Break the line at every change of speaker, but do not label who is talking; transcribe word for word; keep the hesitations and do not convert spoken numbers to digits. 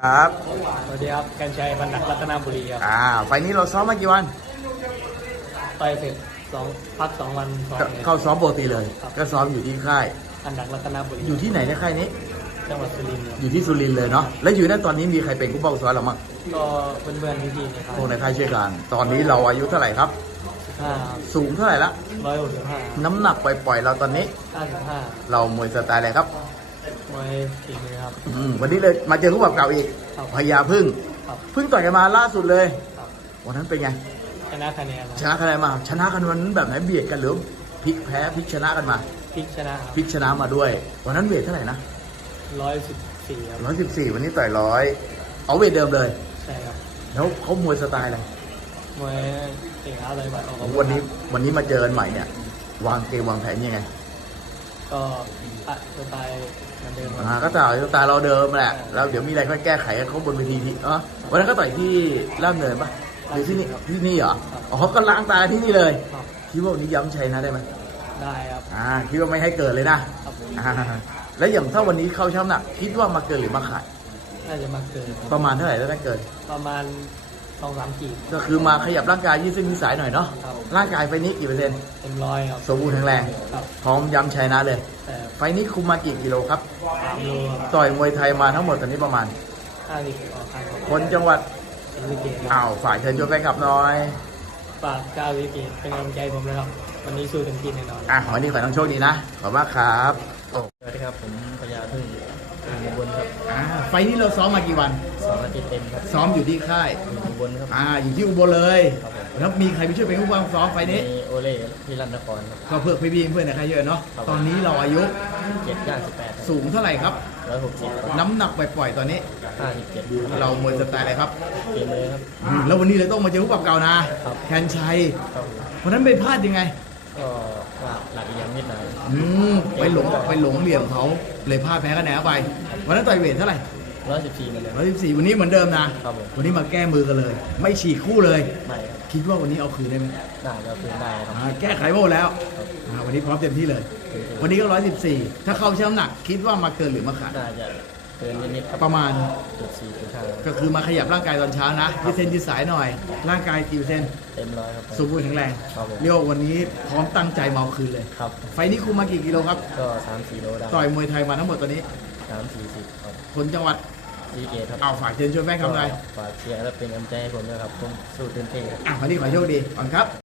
ครับ
สวัสดีครับกันชัยบรรณักรัตนบุรีครับ
อ่าไฟล์นี้เราซ้อมมากี่วัน
ต่อยเสร็จสองพักสองวันสอง
ก็เข้าซ้อมปกติเลย ก็ซ้อมอยู่ที่ค่าย
บรรณักรัตนบุรี
อยู่ที่ไหนในค่ายนี้
จังหวัดสุรินทร์ครับ
อยู่ที่สุรินทร์เลยเนาะ แล้วอยู่ในตอนนี้มีใครเป็นผู้ป้องซ้อมเรามั้ง
ก็เพื่อนๆพี่ๆนะครับ
พวกในค่ายช่วยกันตอนนี้เราอายุเท่าไหร่ครับ
สิบห้า
สูงเท่าไหร่ละ
ร้อยหกสิบห้า
น้ำหนักปล่อยๆเราตอนนี้
ห้าสิบห้า
เรามวยสไตล์อะไรครับ
มวยฝีมือครับ
อืมวันนี้เลยมาเจอคู่ปรับเก่าอีกพญาพึ่งพึ่งต่อยกันมาล่าสุดเลยวันนั้นเป็นไง
ชนะคะแนน
ชนะคะแนนมาชนะกันวันนั้นแบบไหนเบียดกันหรือพลิกแพ้พลิกชนะกันมา
พลิกชนะ
พลิกชนะมาด้วยวันนั้นเวทเท่าไหร่นะ
ร้อยสิบสี่ครับ
ร้อยสิบสี่วันนี้ต่อยร้อยเอาเวทเดิมเลย
ใช่ครับ
แล้วเขามวยสไตล์อะไร
มวยเก่งอะไรแบบ
วันนี้วันนี้มาเจอกันใหม่เนี่ยวางเกมวางแผนยังไง
ก็สไตล์เหมือนเดิม
อ่าก็ต่อยสไตล์เราเดิมแหละแล้วเดี๋ยวมีอะไรก็แก้ไขเขาบนเวทีทีเออวันนั้นก็ต่อยที่ล่ามเนินปะหรือที่นี่ที่นี่เหรออ๋อเขาก็ล้างตาที่นี่เลยคิดว่าวันนี้ย้ำชัยนะได้ไหม
ได้ครับ
อ่าคิดว่าไม่ให้เกิดเลยนะอ่าแล้วอย่างถ้าวันนี้เข้าช่ำหนักคิดว่ามาเกินหรือมาขาด
น่าจะมาเกิน
ประมาณเท่าไหร่แล้วได้เกิน
ประมาณสองสามกีบ
ก็คือมาขยับร่างกายยืดเส้นยืดสายหน่อยเนาะร่างกายไฟนี้กี่เปอร์เซ็นต์
เต็มร้อยครับ
สมบูรณ์แข็งแรงพร้อมย้ำชัยนะเลยไฟนี้คุมมากี่กิโลครับ
สามโล
ต่อยมวยไทยมาทั้งหมดตอนนี้ประมาณ
ห้าสิบ
คนจังหวัด
ศรีสะเกษ
อ้าวฝ่ายเชิญชวนแฟนคลับหน่อย
ฝากชาวศรีสะเกษเป็นกำลังใจผมเลยครับวันนี้สู้เต็มที่แน่นอน
อ่ะวันนี้ขอให้น้องโชคดีนะขอบคุณมากครับ
สวัสดีครับผมพญาพึ่งอุบลครับ
อ่าไฟนี้เราซ้อมมากี่วัน
สองอาทิตย์เต็มครับ
ซ้อมอยู่ที่ค่าย
อุบลครับ
อ่าอยู่ที่อุบลเลยแล้วมีใครไปช่วยเป็นผู้วางซ้อมไฟนี้
มีโอเล่ที่รัตนครครับ
ก็เพื่อพี่ๆเพื่อนในค่ายเยอะเนาะตอนนี้เราอายุ
เจ็ดย่างสิบแปด
สูงเท่าไหร่ครับ
ร้อยหกสิบ
น้ำหนักปล่อยๆตอนนี้
ห้าสิบเจ็ด
เรามวยสไตล์อะไรครับ
เกมเลยครับ
แล้ววันนี้เลยต้องมาเจอผู้ปรับเก่านะแคนชัยวันนั้นไปพลาดยังไง
ก็หลักอย่างนิดหน่อย
อืมไปหลงไปหลงเหลี่ยมเขาเลยพลาดแพ้คะแนนไปวันนั้นต่อยเวทเท่าไหร่
ร้อยสิบสี่เหมือนเดิม
ร้อยสิบสี่วันนี้เหมือนเดิมนะวันนี้มาแก้มือกันเลยไม่ฉีกคู่เลย
ไม่
คิดว่าวันนี้เอาคืนได้ไหม
ได้เอาคืนได้ครับ
แก้ไขหมดแล้ววันนี้พร้อมเต็มที่เลยวันนี้ก็ร้อยสิบสี่ถ้าเข้าช่างหนักคิดว่ามาเกินหรือมาขาด
น่าจะเกินนิดๆ
ประมาณ
จุดสี่จุดห้า
ก็คือมาขยับร่างกายตอนเช้านะยืดเส้นยืดสายหน่อยร่างกายกี่เปอร์เซ็นต์
เต็มร้อยครับ
สมบูรณ์แข็งแรงเรียกว่าวันนี้พร้อมตั้งใจมาเอาคืนเลย
ครับ
ไฟนี้คุมมากี่กิโลครับ
ก็สามสี่โลได้
ต่อยมวยไทยมาทั้งหมดตอนนี้
สามสี่สิบ
คนจังหวัด
ศรีสะเกษครับ
เอาฝากเชิญชวนแฟนคลับหน่อย
ฝากเชียร์และเป็นกำลังใจให้ผมด้วยครับผมสู้เต็มที่
อ่ะวันนี้ขอโชคดีก่อนครับ